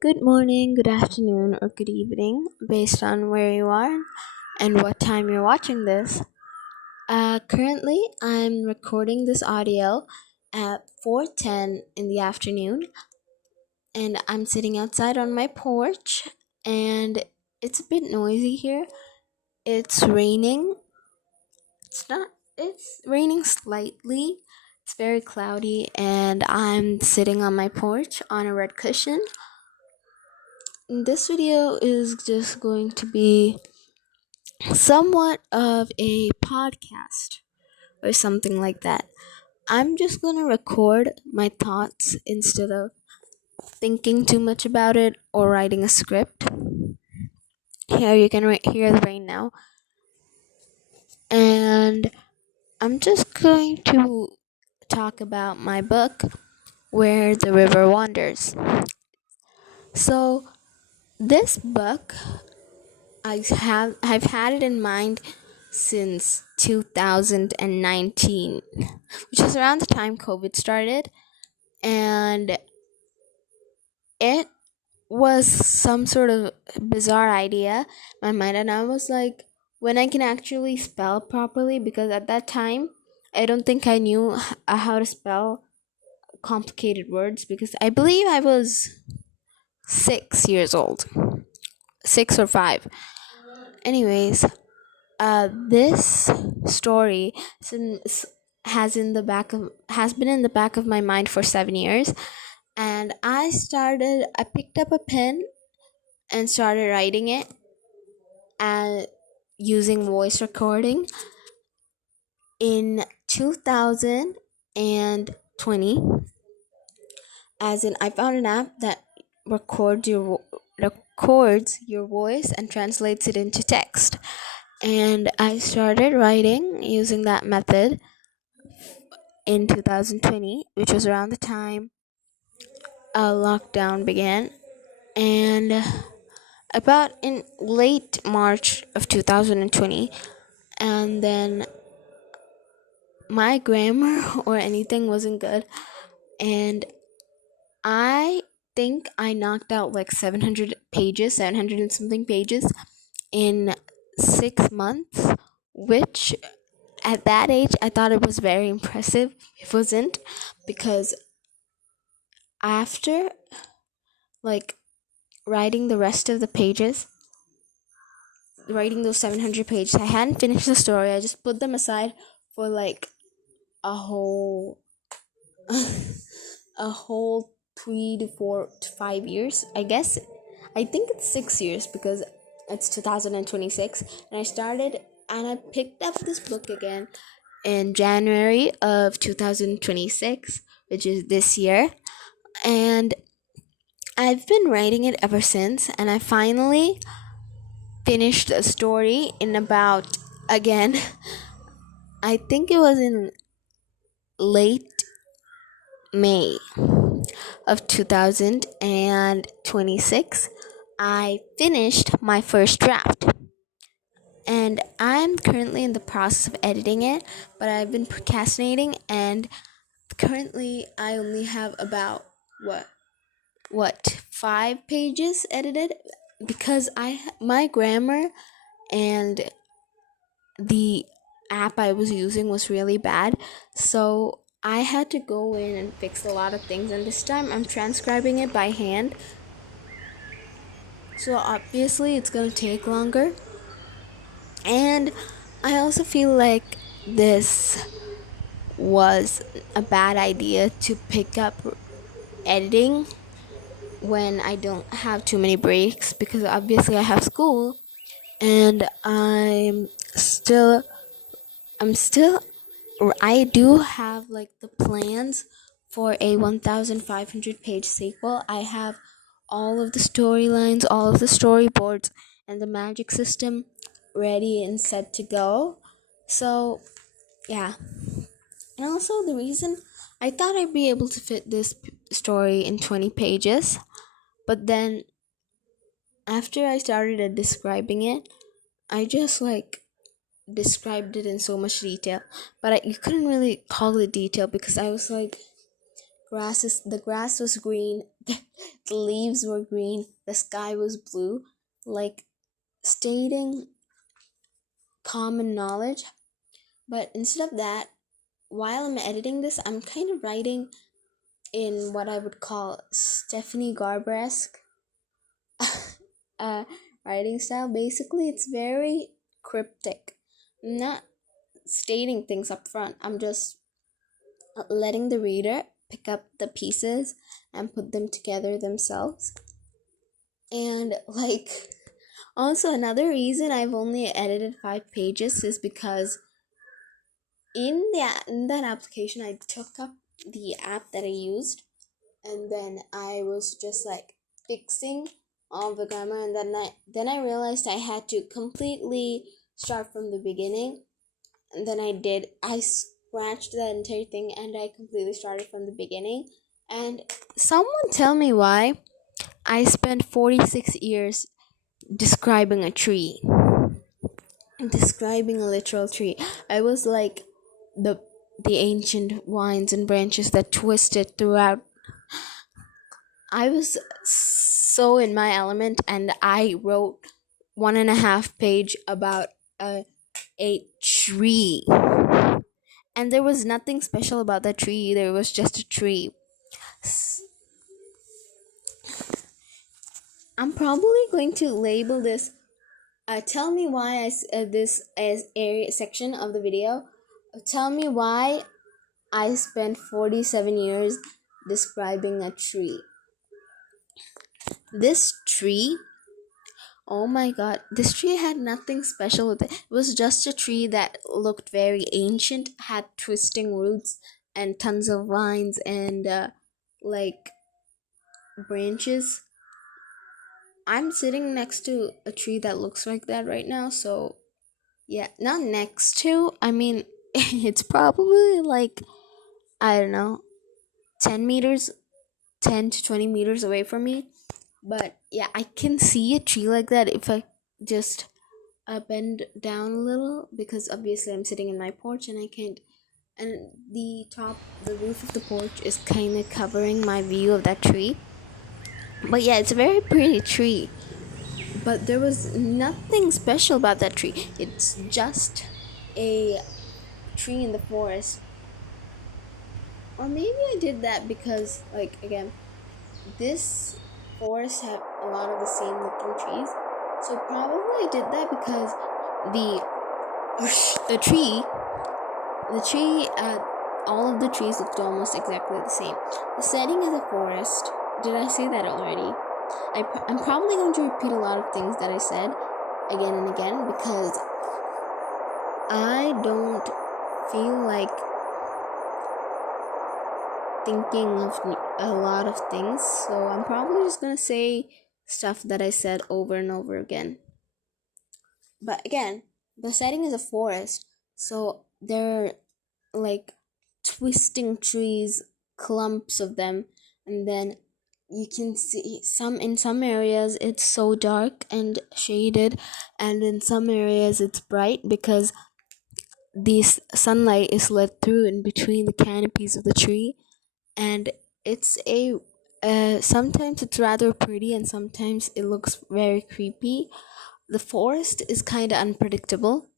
Good morning, good afternoon, or good evening, based on where you are and what time you're watching this. Currently, I'm recording this audio at 4:10 in the afternoon, and I'm sitting outside on my porch, and it's a bit noisy here. It's raining. It's not. It's raining slightly. It's very cloudy, and I'm sitting on my porch on a red cushion. This video is just going to be somewhat of a podcast or something like that. I'm just going to record my thoughts instead of thinking too much about it or writing a script. Here you can hear the rain now. And I'm just going to talk about my book, Where the River Wanders. So, this book I've had it in mind since 2019, which is around the time COVID started, and it was some sort of bizarre idea in my mind, and I was like, when I can actually spell properly, because at that time I don't think I knew how to spell complicated words, because I believe I was 6 years old, 6 or 5. Anyways, this story has been in the back of my mind for 7 years, and I picked up a pen and started writing it and using voice recording in 2020. As in, I found an app that records your voice and translates it into text. And I started writing using that method in 2020, which was around the time lockdown began. And about in late March of 2020, and then my grammar or anything wasn't good. And I think I knocked out like 700 and something pages in 6 months, which at that age I thought it was very impressive. It wasn't, because after like writing the rest of the pages, writing those 700 pages, I hadn't finished the story. I just put them aside for like a whole a whole 3 to 4 to 5 years, I guess. I think it's 6 years, because it's 2026, and I picked up this book again in January of 2026, which is this year, and I've been writing it ever since, and I finally finished the story in about, again, I think it was in late May of 2026. I finished my first draft, and I'm currently in the process of editing it, but I've been procrastinating, and currently I only have about what 5 pages edited, because my grammar and the app I was using was really bad, so I had to go in and fix a lot of things, and this time I'm transcribing it by hand, so obviously it's gonna take longer. And I also feel like this was a bad idea to pick up editing when I don't have too many breaks, because obviously I have school, and I'm still I do have like the plans for a 1500 page sequel. I have all of the storylines, all of the storyboards, and the magic system ready and set to go. So, yeah. And also, the reason I thought I'd be able to fit this story in 20 pages, but then after I started describing it, I just described it in so much detail, but you couldn't really call it detail, because I was like, the grass was green, the leaves were green, the sky was blue, like stating common knowledge. But instead of that, while I'm editing this, I'm kind of writing in what I would call Stephanie Garber-esque writing style. Basically, it's very cryptic. I'm not stating things up front. I'm just letting the reader pick up the pieces and put them together themselves. And also another reason I've only edited 5 pages is because in that application, I took up the app that I used, and then I was just fixing all the grammar, and then I realized I had to completely start from the beginning. And then I scratched that entire thing and I completely started from the beginning. And someone tell me why I spent 46 years describing a tree, describing a literal tree. I was like the ancient vines and branches that twisted throughout. I was so in my element, and I wrote 1.5 page about a tree. And there was nothing special about that tree either. It was just a tree. I'm probably going to label this tell me why this as area section of the video. Tell me why I spent 47 years describing a tree. This tree, oh my god, this tree had nothing special with it. It was just a tree that looked very ancient, had twisting roots and tons of vines and branches. I'm sitting next to a tree that looks like that right now, so yeah, not next to, I mean, it's probably I don't know, 10 meters, 10 to 20 meters away from me. But yeah, I can see a tree like that if I just bend down a little, because obviously I'm sitting in my porch and I can't, and the roof of the porch is kind of covering my view of that tree. But yeah, it's a very pretty tree. But there was nothing special about that tree. It's just a tree in the forest. Or maybe I did that because, again, this forest had a lot of the same looking trees. So probably I did that because the tree, all of the trees looked almost exactly the same. The setting is a forest. Did I say that already? I'm probably going to repeat a lot of things that I said again and again because I don't feel like thinking of a lot of things, so I'm probably just going to say stuff that I said over and over again. But again, the setting is a forest, so there are twisting trees, clumps of them, and then you can see in some areas it's so dark and shaded, and in some areas it's bright because this sunlight is let through in between the canopies of the tree. And it's sometimes it's rather pretty and sometimes it looks very creepy. The forest is kind of unpredictable.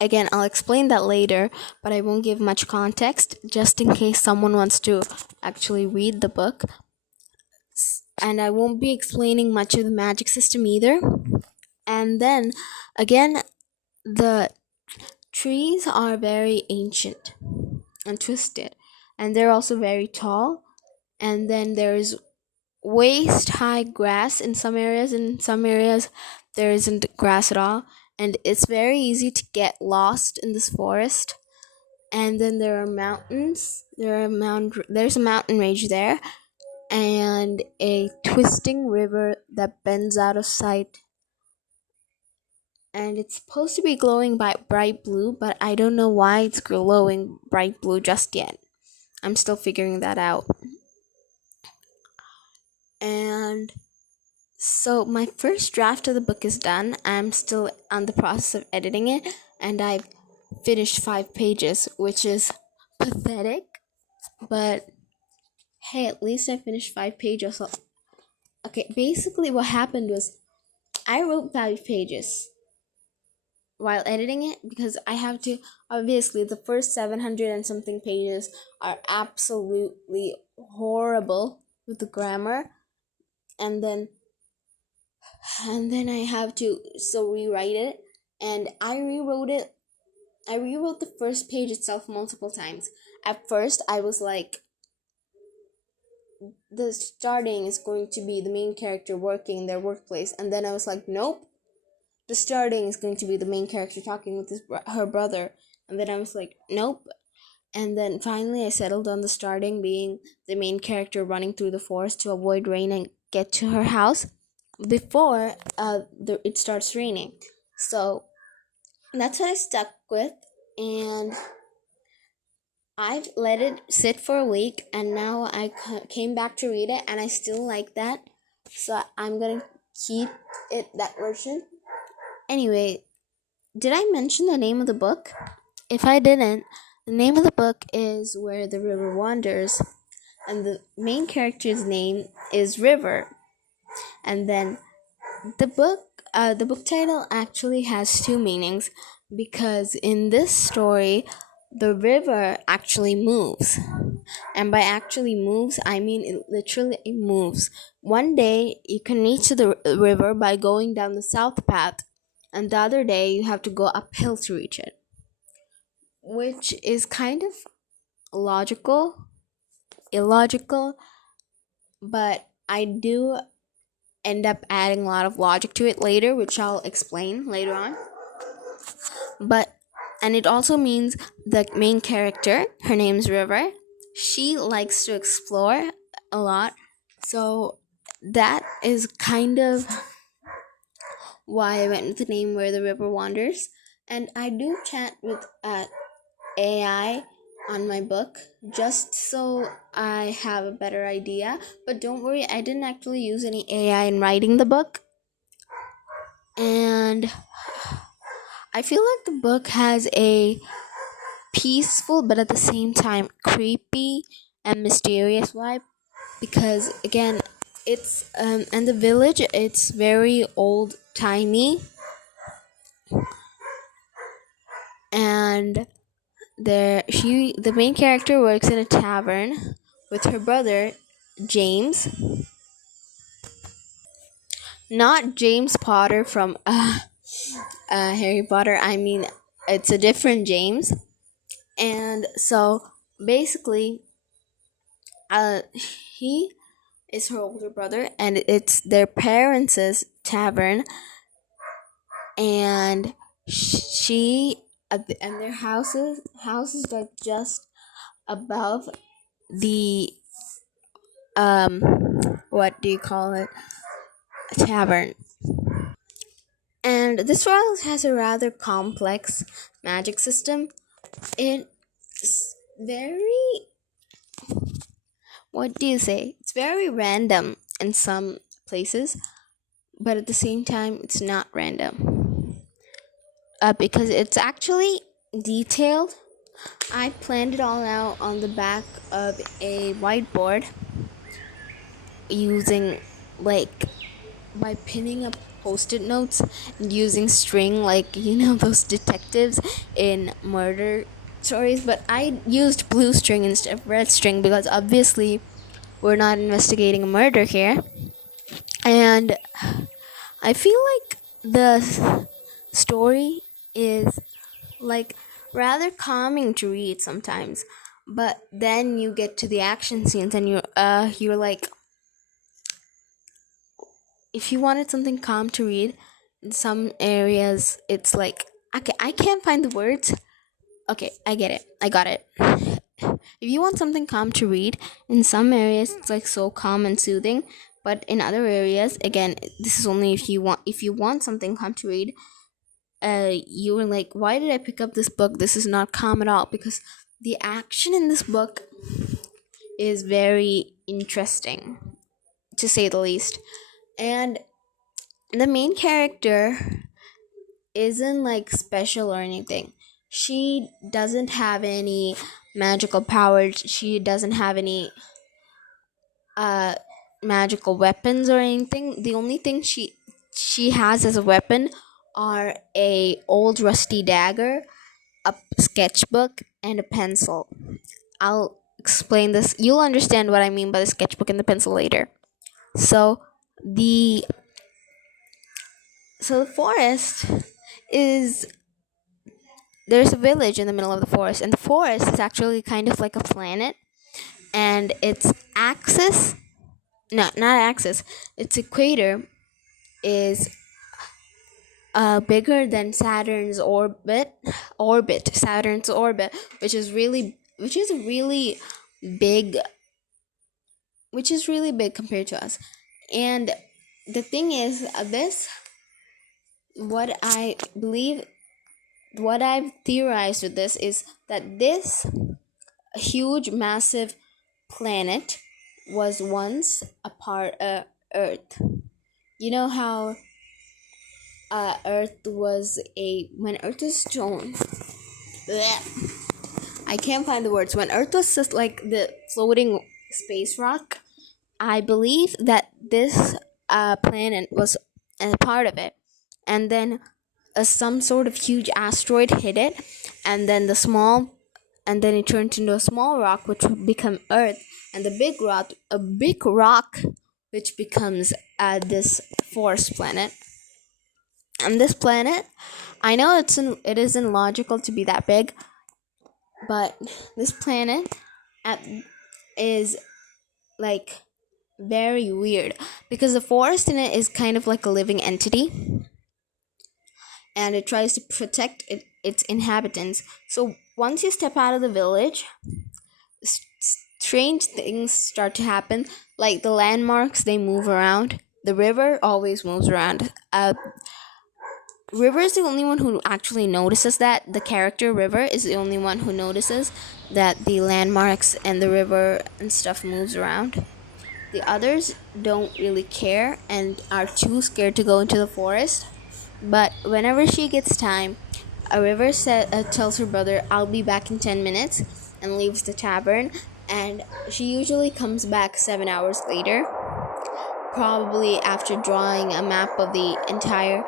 Again, I'll explain that later, but I won't give much context just in case someone wants to actually read the book. And I won't be explaining much of the magic system either. And then, again, the trees are very ancient and twisted, and they're also very tall. And then there's waist high grass in some areas. In some areas, there isn't grass at all, and it's very easy to get lost in this forest. And then there are mountains. There's a mountain range there, and a twisting river that bends out of sight. And it's supposed to be glowing by bright blue, but I don't know why it's glowing bright blue just yet. I'm still figuring that out. And so my first draft of the book is done. I'm still on the process of editing it, and I've finished 5 pages, which is pathetic, but hey, at least I finished 5 pages. So, okay, basically what happened was I wrote 5 pages while editing it because I have to, obviously, the first 700 and something pages are absolutely horrible with the grammar. And then I have to rewrite it. And I rewrote the first page itself multiple times. At first, I was like, the starting is going to be the main character working in their workplace. And then I was like, nope, the starting is going to be the main character talking with her brother. And then I was like, nope. And then finally, I settled on the starting being the main character running through the forest to avoid rain and get to her house before it starts raining. So that's what I stuck with. And I've let it sit for a week, and now I came back to read it, and I still like that. So I'm gonna keep it that version. Anyway, did I mention the name of the book? If I didn't, the name of the book is Where the River Wanders, and the main character's name is River. And then the book title actually has two meanings, because in this story, the river actually moves. And by actually moves, I mean it literally moves. One day, you can reach the river by going down the south path, and the other day, you have to go uphill to reach it, which is kind of illogical, but I do end up adding a lot of logic to it later, which I'll explain later on. And it also means the main character, her name's River, she likes to explore a lot. So that is kind of why I went with the name Where the River Wanders. And I do chat with AI on my book just so I have a better idea. But don't worry, I didn't actually use any AI in writing the book. And I feel like the book has a peaceful but at the same time creepy and mysterious vibe, because again, it's and the village, it's very old timey, and the main character works in a tavern with her brother James, not James Potter from Harry Potter. I mean, it's a different James. And so basically, he is her older brother, and it's their parents' tavern, and and their houses are just above the what do you call it, tavern. And this world has a rather complex magic system. It's very, what do you say, it's very random in some places, but at the same time, it's not random. Because it's actually detailed. I planned it all out on the back of a whiteboard using, like, by pinning up post-it notes and using string, like, those detectives in murder stories. But I used blue string instead of red string because obviously we're not investigating a murder here. And I feel like the story is, like, rather calming to read sometimes, but then you get to the action scenes and you're like, if you wanted something calm to read, in some areas it's like, okay, I can't find the words. Okay, I get it. I got it. If you want something calm to read, in some areas it's like so calm and soothing, but in other areas, again, this is only if you want something calm to read, you were like, why did I pick up this book? This is not calm at all, because the action in this book is very interesting, to say the least. And the main character isn't like special or anything. She doesn't have any magical powers. She doesn't have any uh magical weapons or anything. The only thing she has as a weapon are a old rusty dagger, a sketchbook, and a pencil. I'll explain this. You'll understand what I mean by the sketchbook and the pencil later. So the the forest is there's a village in the middle of the forest, and the forest is actually kind of like a planet, and its axis, no, not axis, its equator is bigger than Saturn's orbit, which is really big, compared to us. And the thing is, what I believe, what I've theorized with this is that this huge, massive planet was once a part of Earth. You know how Earth was when Earth was stone. I can't find the words. When Earth was just like the floating space rock, I believe that this planet was a part of it, and then some sort of huge asteroid hit it, and then it turned into a small rock, which would become Earth, and a big rock, which becomes this forest planet. And this planet, I know it isn't logical to be that big, but this planet is like very weird because the forest in it is kind of like a living entity, and it tries to protect its inhabitants. So once you step out of the village, strange things start to happen. Like the landmarks, they move around. The river always moves around. River is the only one who actually notices that. The character River is the only one who notices that the landmarks and the river and stuff moves around. The others don't really care and are too scared to go into the forest. But whenever she gets time, a River tells her brother, "I'll be back in 10 minutes," and leaves the tavern. And she usually comes back 7 hours later, probably after drawing a map of the entire,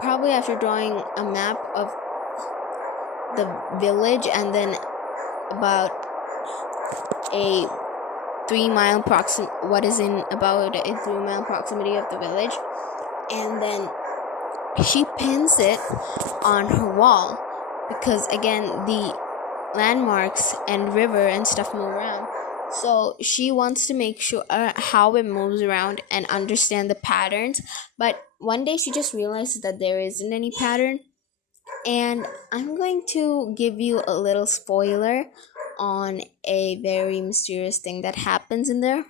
probably after drawing a map of the village, and then about a 3-mile proximity of the village, and then she pins it on her wall because, again, the landmarks and river and stuff move around. So she wants to make sure how it moves around and understand the patterns. But one day she just realizes that there isn't any pattern. And I'm going to give you a little spoiler on a very mysterious thing that happens in there,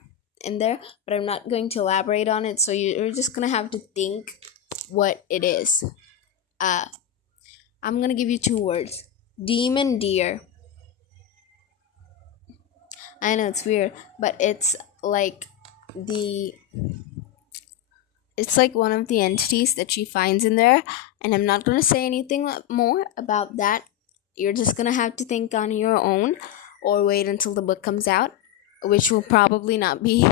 but I'm not going to elaborate on it. So you're just going to have to think what it is. I'm going to give you 2 words. Demon deer. I know it's weird, but it's like one of the entities that she finds in there, and I'm not going to say anything more about that. You're just going to have to think on your own or wait until the book comes out, which will probably be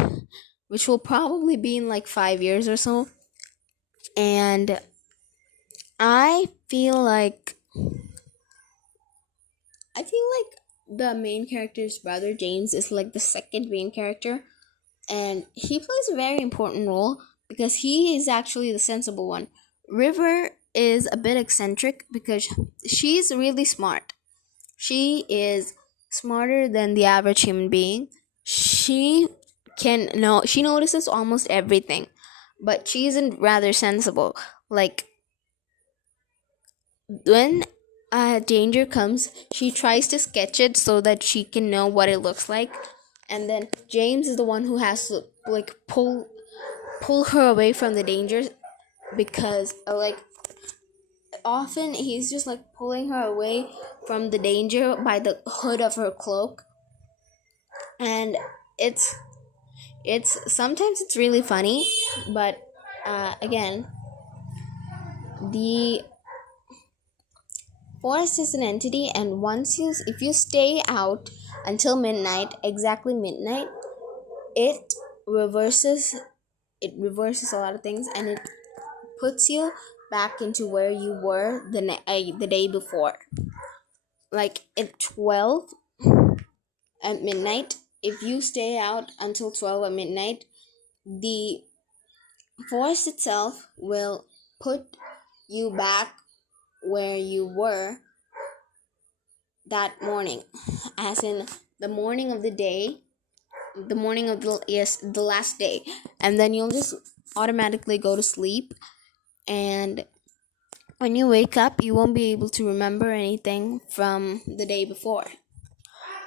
in like 5 years or so. And I feel like the main character's brother James is like the second main character, and he plays a very important role because he is actually the sensible one. River is a bit eccentric because she's really smart. She is smarter than the average human being. She notices almost everything, but she isn't rather sensible. Like when danger comes, she tries to sketch it so that she can know what it looks like, and then James is the one who has to like pull her away from the danger, because often he's just like pulling her away from the danger by the hood of her cloak, and it's sometimes it's really funny, but again, the forest is an entity, and if you stay out until midnight, exactly midnight, it reverses a lot of things, and it puts you back into where you were the day before. Like at 12 at midnight, if you stay out until 12 at midnight, the forest itself will put you back where you were that morning, as in the morning of the day, the morning of the last day, and then you'll just automatically go to sleep, and when you wake up you won't be able to remember anything from the day before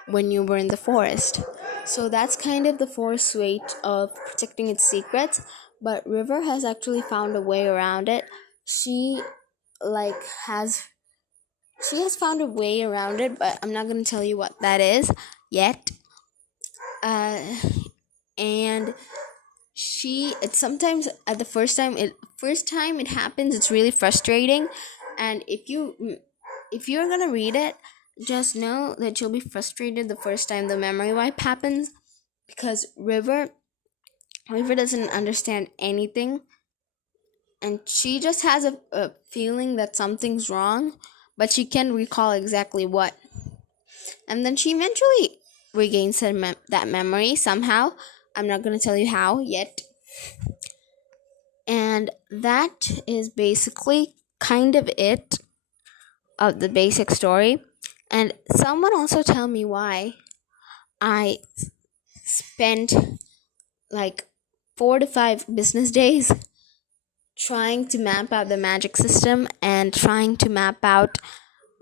when you were in the forest. So that's kind of the forest's way of protecting its secrets, but River has actually found a way around it. She has found a way around it, but I'm not going to tell you what that is yet. And it's sometimes at the first time it happens, it's really frustrating, and if you're going to read it, just know that you'll be frustrated the first time the memory wipe happens, because River doesn't understand anything, and she just has a feeling that something's wrong, but she can't recall exactly what. And then she eventually regains that memory somehow. I'm not going to tell you how yet. And that is basically kind of it of the basic story. And someone also tell me why I spent like 4 to 5 business days trying to map out the magic system and trying to map out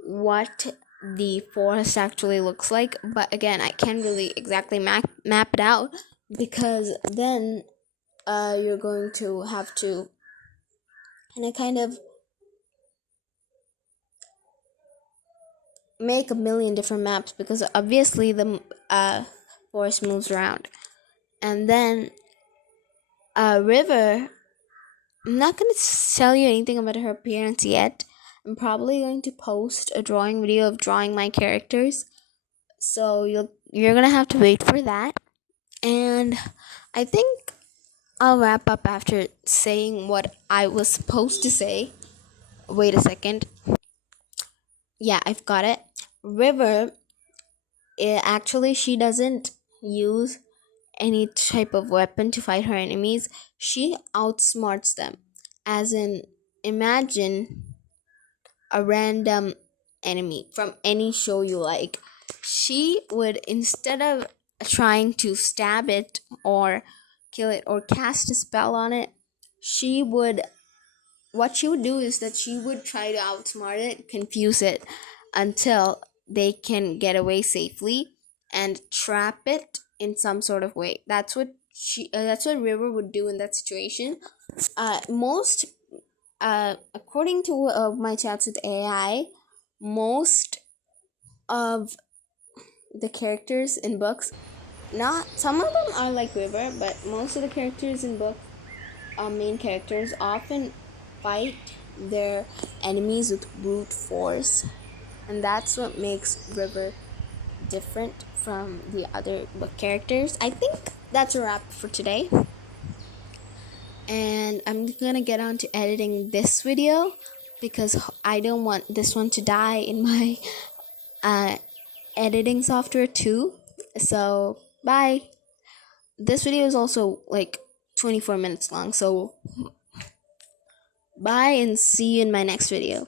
what the forest actually looks like. But again, I can't really exactly map it out, because then you're going to have to kind of make a million different maps, because obviously the forest moves around. And then River, I'm not going to tell you anything about her appearance yet. I'm probably going to post a drawing video of drawing my characters, so you're going to have to wait for that. And I think I'll wrap up after saying what I was supposed to say. Wait a second. Yeah, I've got it. River, actually, she doesn't use any type of weapon to fight her enemies. She outsmarts them. As in, imagine a random enemy from any show you like. She would, instead of trying to stab it or kill it or cast a spell on it, what she would do is that she would try to outsmart it, confuse it until they can get away safely and trap it in some sort of way. That's what River would do in that situation. According to my chats with AI, most of the characters in books, not some of them are like River, but most of the characters in books, main characters, often fight their enemies with brute force, and that's what makes River different from the other book characters. I think that's a wrap for today, and I'm gonna get on to editing this video, because I don't want this one to die in my editing software too. So bye. This video is also like 24 minutes long, so bye and see you in my next video.